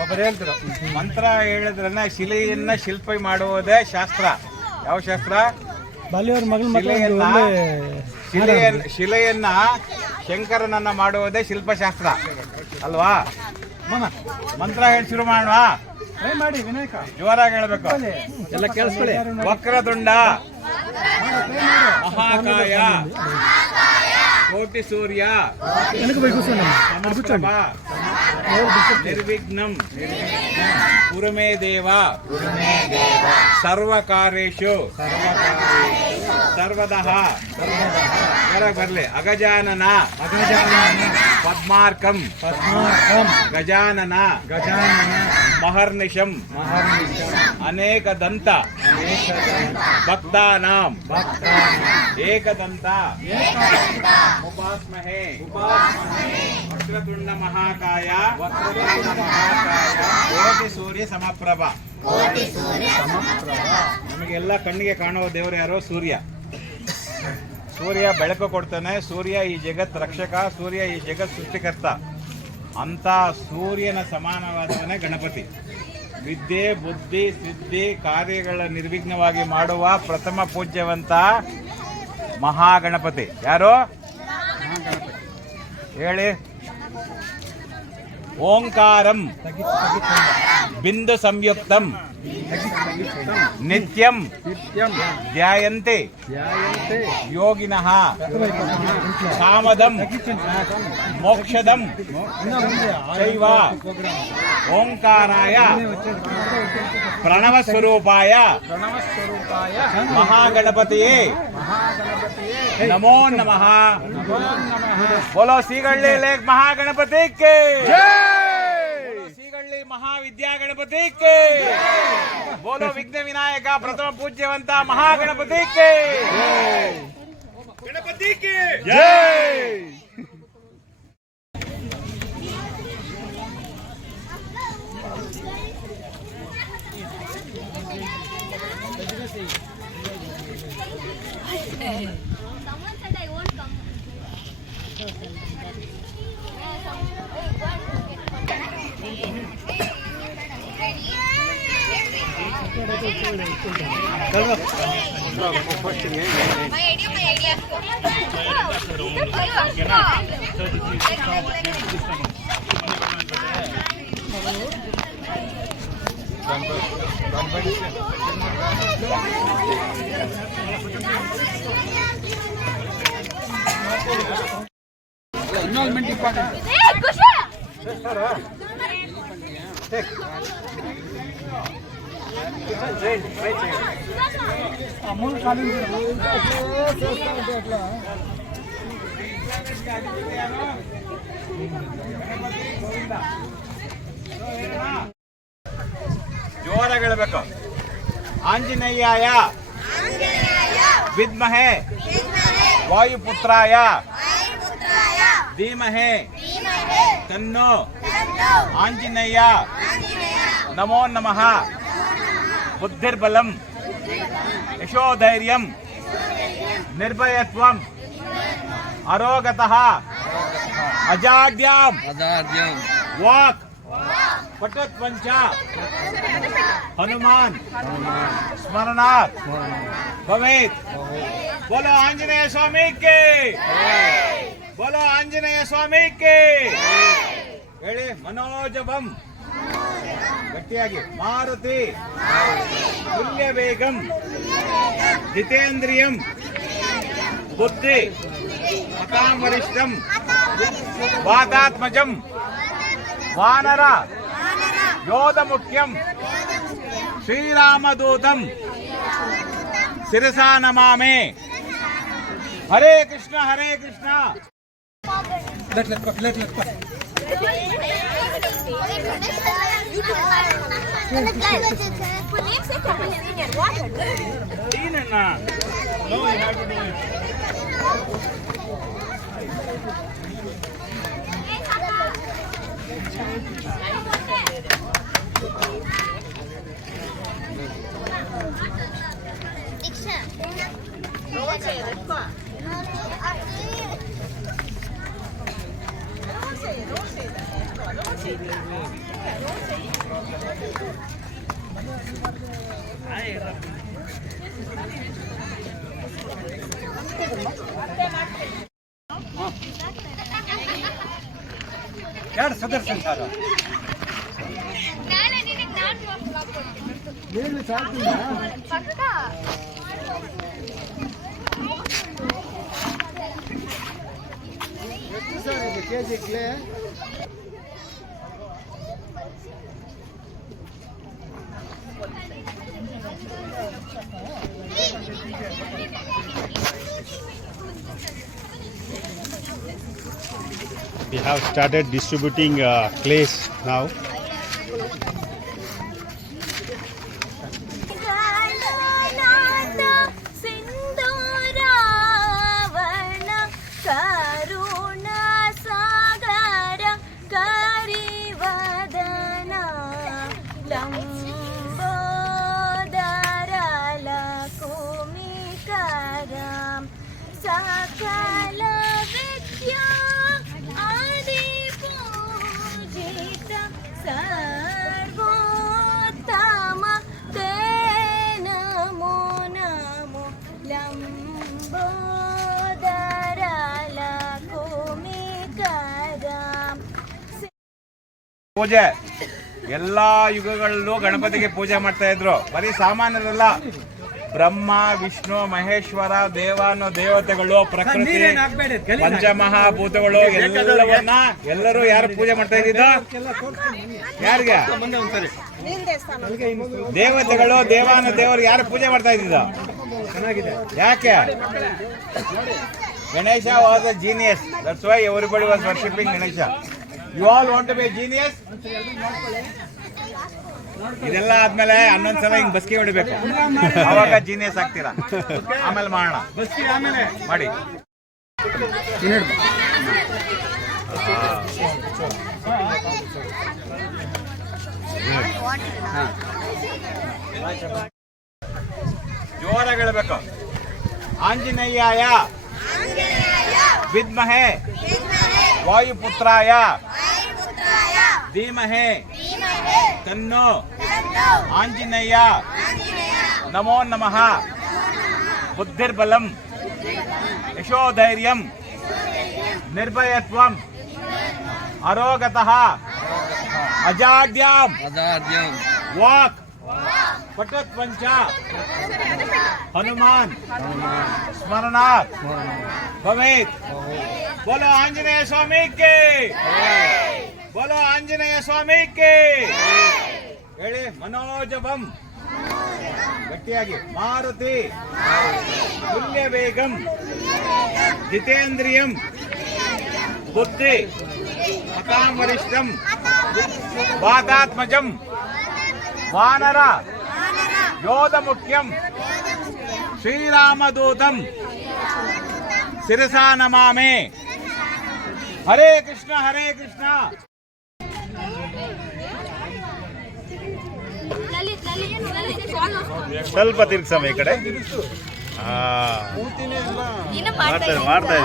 ಒಬ್ಬರು ಹೇಳ್ತಾರೆ ಮಂತ್ರ ಹೇಳಿದ್ರನ್ನ ಶಿಲೆಯನ್ನ ಶಿಲ್ಪ ಮಾಡುವುದೇ ಶಾಸ್ತ್ರ. ಯಾವ ಶಾಸ್ತ್ರ? ಶಿಲೆಯನ್ನ ಶಂಕರನನ್ನ ಮಾಡುವುದೇ ಶಿಲ್ಪಶಾಸ್ತ್ರ ಅಲ್ವಾ? ಮಂತ್ರ ಹೇಳಿ ಶುರು ಮಾಡುವ. ಮಾಡಿ ವಿನಾಯಕ ಜೋರಾಗಿ ಹೇಳ್ಬೇಕು. ಎಲ್ಲ ಕೇಳಿಸ್ಕೊಳ್ಳಿ. ವಕ್ರತುಂಡ ಮಹಾಕಾಯ ಕೋಟಿ ಸೂರ್ಯ ನಿರ್ವಿಘ್ನಂ ಕುರುಮೇ ದೇವ ಸರ್ವಕಾರ್ಯೇಷು ಸರ್ವದಃ ಬರಲಿ. ಅಗಜಾನನ ಪದ್ಮಾರ್ಕಂ ಗಜಾನನ ಮಹರ್ನಿಶಂ ಅನೇಕದಂತ ಭಕ್ತಾನಾಂ ಏಕದಂತ ಉಪಾಸ್ಮಹೇ ವಕ್ರತುಂಡ ಮಹಾಕಾಯ ಕೋಟಿ ಸೂರ್ಯ ಸಮಪ್ರಭ. ನಮಗೆಲ್ಲ ಕಣ್ಣಿಗೆ ಕಾಣುವ ದೇವರು ಯಾರೋ? ಸೂರ್ಯ. ಸೂರ್ಯ ಬೆಳಕು ಕೊಡ್ತಾನೆ. ಸೂರ್ಯ ಈ ಜಗತ್ ರಕ್ಷಕ. ಸೂರ್ಯ ಈ ಜಗತ್ ಸೃಷ್ಟಿಕರ್ತ. ಅಂತ ಸೂರ್ಯನ ಸಮಾನವಾದವನೇ ಗಣಪತಿ. ವಿದ್ಯೆ ಬುದ್ಧಿ ಸಿದ್ಧಿ ಕಾರ್ಯಗಳ ನಿರ್ವಿಘ್ನವಾಗಿ ಮಾಡುವ ಪ್ರಥಮ ಪೂಜ್ಯವಂತ ಮಹಾಗಣಪತಿ. ಯಾರು ಹೇಳಿ? ಓಂಕಾರಂ ಬಿಂದು ಸಂಯುಕ್ತಂ ನಿತ್ಯಂ ಧ್ಯಾಯಂತೆ ಯೋಗಿನಃ ಕಾಮದಂ ಮೋಕ್ಷದಂ ಚೈವ ಓಂಕಾರಾಯ ಪ್ರಣವ ಸ್ವರೂಪಾಯ ಮಹಾಗಣಪತಿಯೇ ನಮೋ ನಮಃ. ಬೋಲೋ ಶ್ರೀಗಳ್ಳಿ ಲೇಖ ಮಹಾಗಣಪತಿ ಕೆ, ಶ್ರೀಗಳ್ಳಿ ಮಹಾವಿದ್ಯಾ ಗಣಪತಿ ಕೆ, ಬೋಲೋ ವಿಘ್ನ ವಿನಾಯಕ ಪ್ರಥಮ ಪೂಜ್ಯವಂತ ಮಹಾಗಣಪತಿ ಕೆ, ಗಣಪತಿ ಕೆ ಜೈ. Someone said I won't come. My idea. Involvement important. Hey, Kusha! Take. Amul kalin ಜೋರಾಗಿ ಹೇಳಬೇಕು. ಆಂಜನೇಯಾಯ ವಿದ್ಮಹೇ ವಾಯುಪುತ್ರಾಯ ಧೀಮಹೇ ತನ್ನೋ ಆಂಜನೇಯ ನಮೋ ನಮಃ. ಬುದ್ಧಿರ್ಬಲಂ ಯಶೋಧೈರ್ಯಂ ನಿರ್ಭಯತ್ವಂ ಅರೋಗತಃ ಅಜಾಡ್ಯಂ ವಾಕ್ ಪಟತ್ವಂಚ ಹನುಮಾನ್ ಸ್ಮರಣಾತ್ ಭವೇತ್. बोलो आंजनेय स्वामी के, बोलो आंजनेय स्वामी के. ಹೇಳಿ. ಮನೋಜವಂ ಗಟ್ಟಿಯಾಗಿ. ಮಾರುತಿ ತುಲ್ಯ ವೇಗಂ ಜಿತೇಂದ್ರಿಯಂ ಬುದ್ಧಿ ಮತಾಂ ವರಿಷ್ಠಂ ವಾತಾತ್ಮಜಂ ವಾನರ ಯೋಧ ಮುಖ್ಯಂ ಶ್ರೀರಾಮದೂತಂ ಶಿರಸಾ ನಮಾಮಿ. ಹರೇ ಕೃಷ್ಣ ಹರೇ ಕೃಷ್ಣ. ಎರಡು ಸುದರ್ಶನ್ ಸರ್ ನಾಳೆ ನಿನಗೆ ನಾನು ನೀರು ಸಾಕಿಲ್ಲ ಪಕ್ಕ ಎಷ್ಟು ಸರ್ ಇದು KG clay We have started distributing clays now. ಸಕಲ ವಿದ್ಯಾ ಆದಿ ಪೂಜಿತ ಸರ್ವೋತ್ತಮ ತೇ ನಮೋ ನಮೋ ಲಂಬೋದರ ಲಕುಮಿಕರ. ಪೂಜೆ ಎಲ್ಲಾ ಯುಗಗಳಲ್ಲೂ ಗಣಪತಿಗೆ ಪೂಜೆ ಮಾಡ್ತಾ ಇದ್ರು. ಬರೀ ಸಾಮಾನ್ಯರಲ್ಲ, ಬ್ರಹ್ಮ ವಿಷ್ಣು ಮಹೇಶ್ವರ ದೇವಾನು ದೇವತೆಗಳು ಪ್ರಕೃತಿ ಪಂಚಮಹಾಭೂತಗಳು ಎಲ್ಲರೂ ಯಾರು ಪೂಜೆ ಮಾಡ್ತಾ ಇದ್ದಿದ್ದು? ಯಾರಿಗೆ? ದೇವತೆಗಳು ದೇವಾನು ದೇವರು ಯಾರು ಪೂಜೆ ಮಾಡ್ತಾ ಇದ್ದಿದ್ದು? ಯಾಕೆ? Ganesha was a genius. That's why everybody was worshipping Ganesha. You all want to be genius? ಇದೆಲ್ಲ ಆದ್ಮೇಲೆ 11 ಸಲ ಹಿಂಗ್ ಬಸ್ಕಿ ಹೊಡಿಬೇಕು, ಅವಾಗ ಜೀನಿಯಸ್ ಆಗ್ತೀರಾ. ಆಮೇಲೆ ಮಾಡೋಣ, ಆಮೇಲೆ ಮಾಡಿ. ಜೋರಾಗಿ ಹೇಳ್ಬೇಕು. ಆಂಜನೇಯಾಯ ವಿದ್ಮಹೇ ವಾಯುಪುತ್ರಾಯ ಧೀಮಹೇ ತನ್ನೋ ಆಂಜನೇಯ ನಮೋ ನಮಃ. ಬುದ್ಧಿರ್ಬಲಂ ಯಶೋಧೈರ್ಯಂ ನಿರ್ಭಯತ್ವಂ ಅರೋಗತಃ ಅಜಾಡ್ಯಂ ವಾಕ್ ಪಟತ್ವಂಚ ಹನುಮಾನ್ ಸ್ಮರಣಾತ್ ಭವೇತ್. बोलो आंजनेय स्वामी के, बोलो आंजनेय स्वामी के. ಹೇಳಿ ಮನೋಜವಂ ಗಟ್ಟಿಯಾಗಿ. ಮಾರುತಿ ತುಲ್ಯ ವೇಗಂ ಜಿತೇಂದ್ರಿಯಂ ಬುದ್ಧಿ ಮತಾಂ ವರಿಷ್ಠಂ ವಾತಾತ್ಮಜಂ ವಾನರ ಯೋಧ ಮುಖ್ಯಂ ಶ್ರೀರಾಮದೂತಂ ಶಿರಸಾ ನಮಾಮಿ. ಹರೇ ಕೃಷ್ಣ ಹರೇ ಕೃಷ್ಣ. ಸ್ವಲ್ಪ ತಿರ್ಗ್ಸಮ್ಮ ಈ ಕಡೆ. ಮಾಡ್ತಾರೆ ಮಾಡ್ತಾರೆ.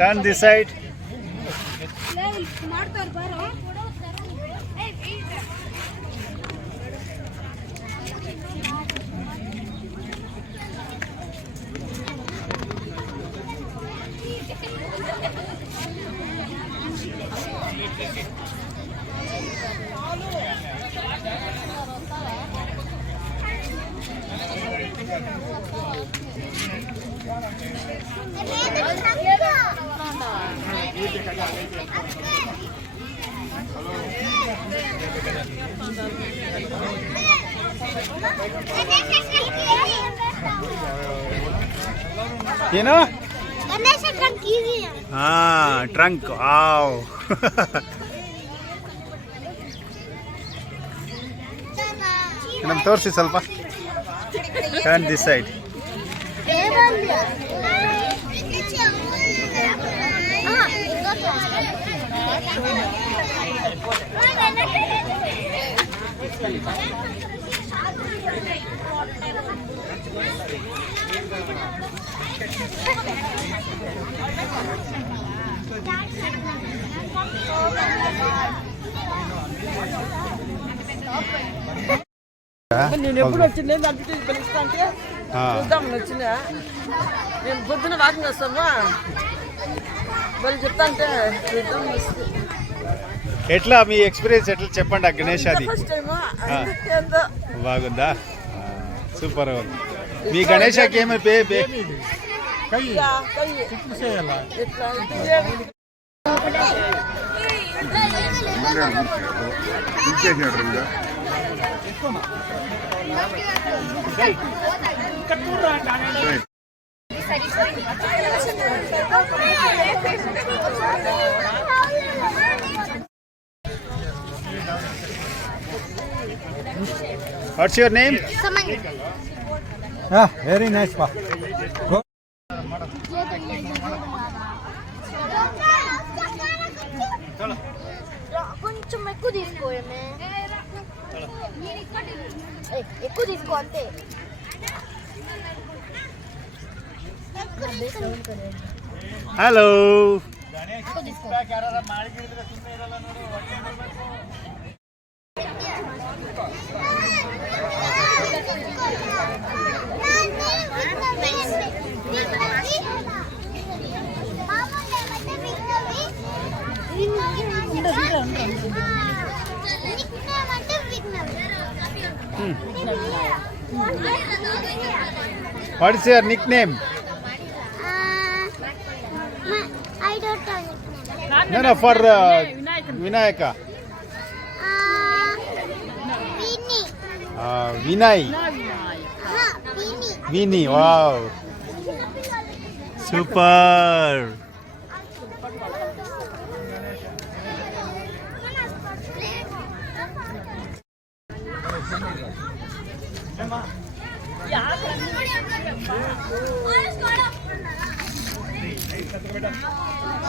Turn this side. ಏನು? ಟ್ರಂಕ್. ಆವ್. ನಮ್ ತೋರಿಸಿ ಸ್ವಲ್ಪ. Turn this side. నేను ఎప్పుడు వచ్చింది అంటే పిలుస్తా అంటే చూద్దామని వచ్చినా నేను పొద్దున వాకింగ్ వస్తామా వాళ్ళు చెప్తా అంటే చూద్దాం ఎట్లా మీ ఎక్స్పీరియన్స్ ఎట్లా చెప్పండి ఆ గణేష్ అది ఫస్ట్ టైం బాగుందా సూపర్ మీ గణేషకి ఏమి pay What's your name? Very nice పా కొంచెం ఎక్కువ తీసుకోయమే ఎక్కువ తీసుకో అంతే hello What is your nickname? I don't know. No, for Vinayaka. Vinay. Vinny, wow. Super.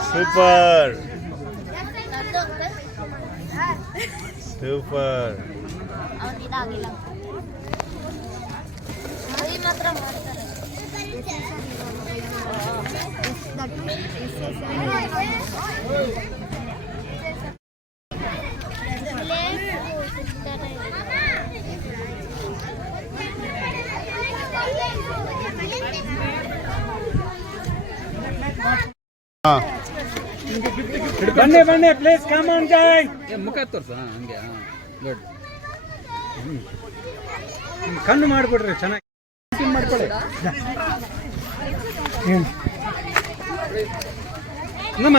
Super. Super. ಬನ್ನಿ ಪ್ಲೀಸ್ ಕಮ್ ಆನ್ ಗೈಸ್ ಮುಖ ತೋರ್ಸ ಹಂಗೆ ಗುಡ್ ಕಣ್ಣು ಮಾಡ್ಬಿಡ್ರಿ ಚೆನ್ನಾಗಿ ಮಾಡ್ಕೊಳ್ಳಿ ನಮ್ಮ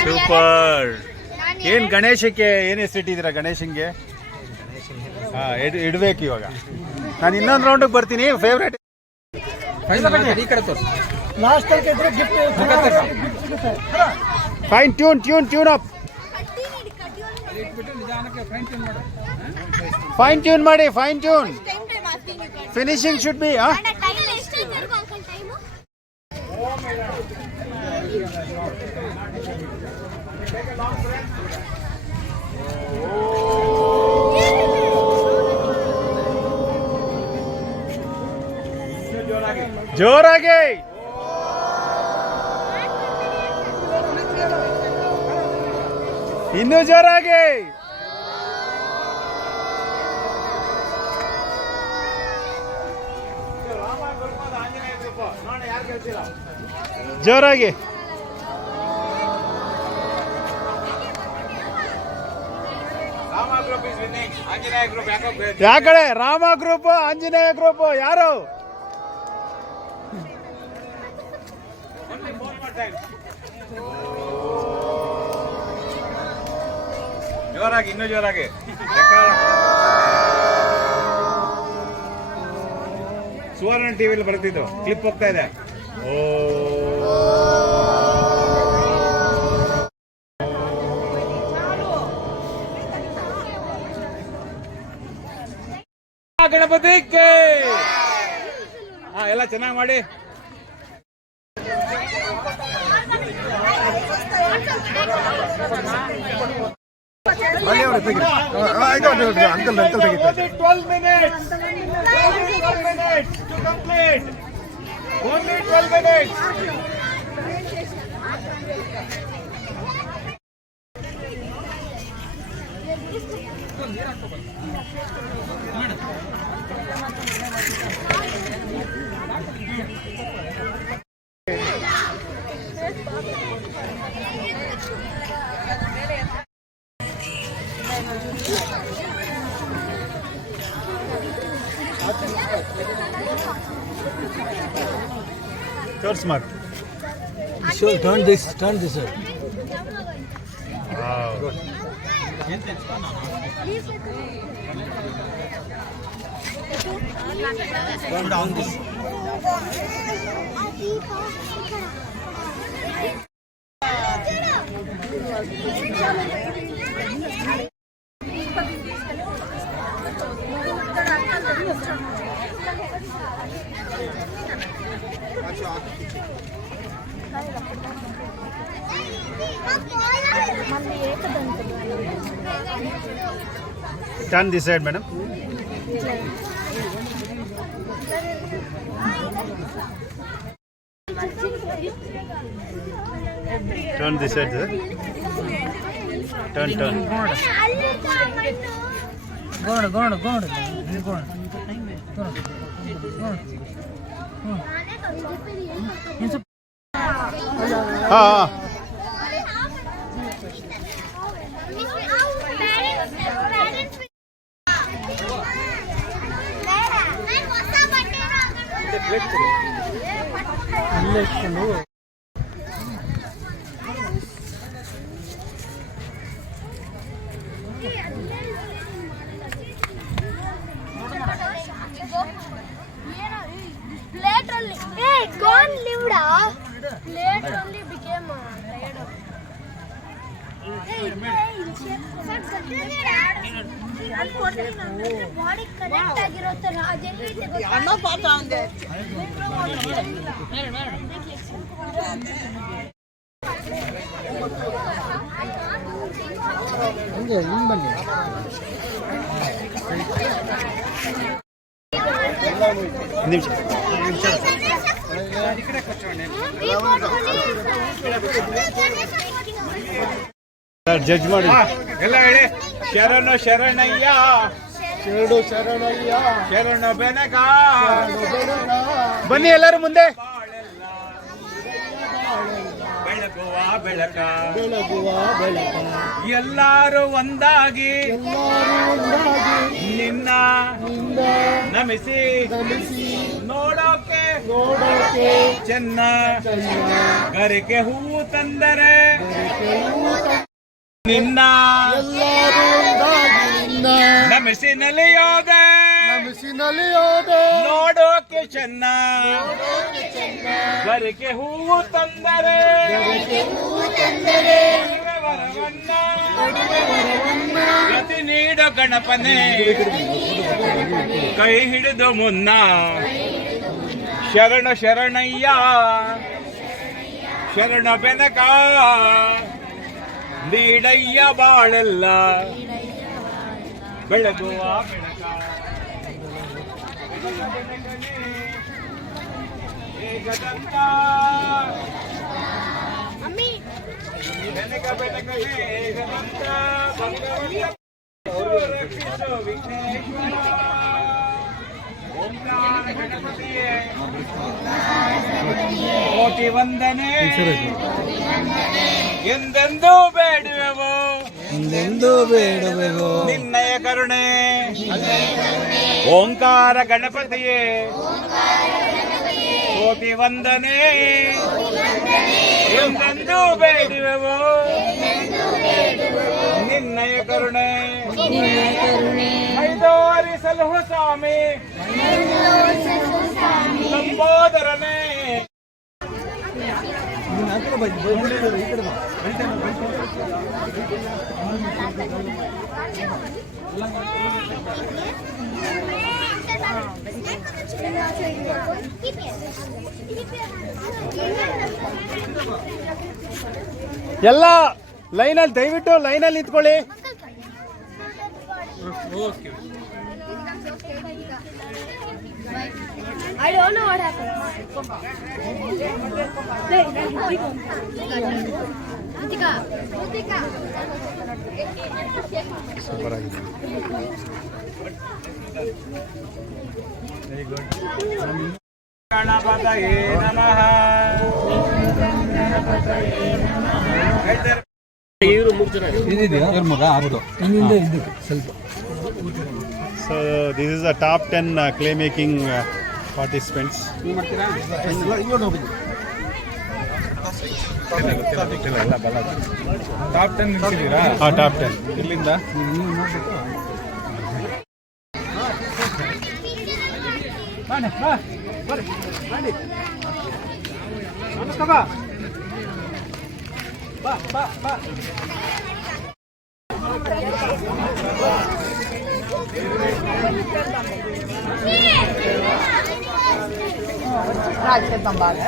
ಸೂಪರ್ ಏನ್ ಗಣೇಶಕ್ಕೆ ಏನ್ ಹೆಸರಿಟ್ಟಿದ್ದೀರಾ ಗಣೇಶನ್ಗೆ ಇಡ್ಬೇಕು ಇವಾಗ ನಾನು ಇನ್ನೊಂದು ರೌಂಡ್ ಬರ್ತೀನಿ favourite last fine tune up fine tune ಮಾಡಿ ಫಿನಿಶಿಂಗ್ ಶುಡ್ ಬಿ ಜೋರಾಗಿ ಇನ್ನೂ ಜೋರಾಗಿ ಜೋರಾಗಿ ಯಾಕಡೆ ರಾಮ ಗ್ರೂಪ್ ಆಂಜನೇಯ ಗ್ರೂಪ್ ಯಾರು ಜೋರಾಗಿ ಇನ್ನೂ ಜೋರಾಗಿ ಸುವರ್ಣ ಟಿವಿಲಿ ಬರ್ತಿದ್ದು ಕ್ಲಿಪ್ ಹೋಗ್ತಾ ಇದೆ. ಗಣಪತಿಗೆ ಎಲ್ಲ ಚೆನ್ನಾಗಿ ಮಾಡಿ. Uncle 12 minutes to complete. Only 12 minutes. Third smart. So turn this side. Wow. Turn down this. Turn this side, madam. Turn this side, sir. Turn. Plate only. Hey, gone lived. Plate only became tired. Body connect ಆಗಿರುತ್ತೆ ಅದೆಲ್ಲಿದೆ ಅಣ್ಣ ಪಾಪ ಅಂದೆ ಹಿಂಗೆ ಬನ್ನಿ. ನಿಮಿಷ. Judge ಮಾಡಿ. ಎಲ್ಲ ಹೇಳಿ. ಶರಣು ಶರಣಯ್ಯ, ಶರಣು ಶರಣಯ್ಯ, ಶರಣು ಬೆನಗ. ಬನ್ನಿ ಎಲ್ಲರೂ ಮುಂದೆ. ಬೆಳಗುವ ಬೆಳಕ, ಬೆಳಗುವ ಬೆಳಕ, ಎಲ್ಲಾರು ಒಂದಾಗಿ ಎಲ್ಲರೂ ಒಂದಾಗಿ ನಿನ್ನ ನಿನ್ನ ನಮಿಸಿ ನಮಿಸಿ ನೋಡೋಕೆ ನೋಡೋಕೆ ಚೆನ್ನ ಚೆನ್ನ ಗರಿಕೆ ಹೂವು ತಂದರೆ ನಿನ್ನ ಎಲ್ಲರೂ ಒಂದಾಗಿ ನಿನ್ನ ನಮಿಸಿ ನಲಿಯೋದೆ ನಮಿಸಿ ನಲಿಯೋದೆ ನೋಡೋಕೆ ಚೆನ್ನ ಗರಿಕೆ ಹೂವು ತಂದರೆ ವರವನ್ನ ಗತಿ ನೀಡೋ ಗಣಪನೆ ಕೈ ಹಿಡಿದು ಮುನ್ನ ಶರಣ ಶರಣಯ್ಯ ಶರಣ ಬೆನಕ ನೀಡಯ್ಯ ಬಾಳೆಲ್ಲ ಬೆಳಗುವ ಬೆಳಕ ಏಕದಂತ ಅಮ್ಮಿ ಬೆನಕ ಬೆನಕನೇ ಏಕದಂತ ಭಗವಂತ ರಕ್ಷಿಸೋ ವಿಘ್ನೇಶ್ವರ ಓಂಕಾರ ಗಣಪತಿಯೇ ಕೋಟಿ ವಂದನೆ ಎಂದೆಂದೂ ಬೇಡುವೆವು ಹಿಂದೆಂದು ಬೇಡವೆವು ನಿನ್ನಯ ಕರುಣೆ ಓಂಕಾರ ಗಣಪತಿಯೇ ಕೋಟಿ ವಂದನೆ ಎಂದೆಂದೂ ಬೇಡುವೆವು ನಿನ್ನಯ ಕರುಣೆ ಐದೋರಿ ಸಲಹು ಸ್ವಾಮಿ ಸಂಬೋಧರನೆ ಎಲ್ಲ ಲೈನಲ್ಲಿ ದಯವಿಟ್ಟು ಲೈನಲ್ಲಿ ನಿಂತ್ಕೊಳ್ಳಿ. I don't know what happened. Super ಆಗಿದೆ. ಗಣಪತಯೇ ನಮಃ. So this is the top 10 clay making participants. Top 10 ನಿಲ್ಸಿದ್ದೀರಾ? Top 10. ಇಲ್ಲಿಂದ రాజేద్దాం బాగా